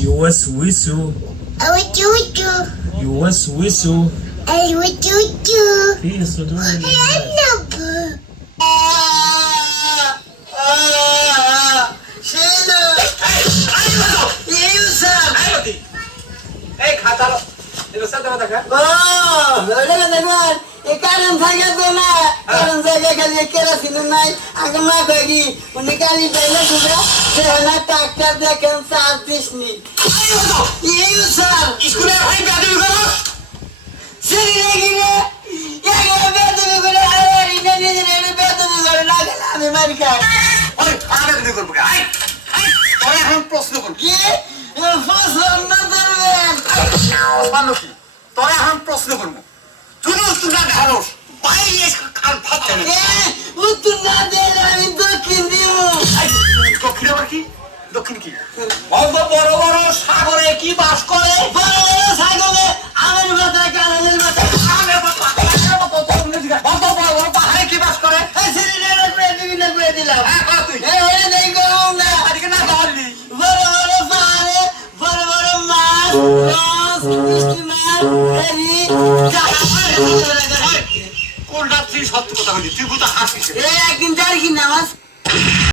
You was whistle. You was whistle. Isso, এই খাতালো এটা সাথে মাথা খা কারণ থাকে তো না কারণ জায়গা খালি কেরাসিন নাই আগে মা কই উনি কালি পাইলে দুটা সেনা ট্রাক্টর দেখেন 4 মিনিট এই স্যার স্কুলে ভাই বেদবি করো সেরি রেগিরে এগে বেদবি করে আরে ইনে নিজে বেদবি করে না গেলে আমি মারি খাই ওই আমি বেদবি করব কে আই তোরা এখন প্রশ্ন কর কি ফসল না ধরবেন মানো কি তোরা এখন প্রশ্ন করব শুধু তোরা ধারস ভাই এই কাল ভাত দেন উত্তর না দে আমি দক্ষিণ দিব দক্ষিণ আবার কি দক্ষিণ কি অত বড় বড় সাগরে কি বাস করে বড় বড় ছাগলে আমার মাথা কানের মাথা সাগরে অত বড় বড় পাহাড়ে কি বাস করে সেরি রে করে দিলাম হ্যাঁ কত তুই এই হয়ে দেই গো না আজকে না ধরলি বড় বড় পাহাড়ে বড় বড় মাছ মাছ মিষ্টি মাছ এরি কোনটা তুই সত্য কথা বলি তুই বুঝা হাসিস এই একদিন যার কি নামাজ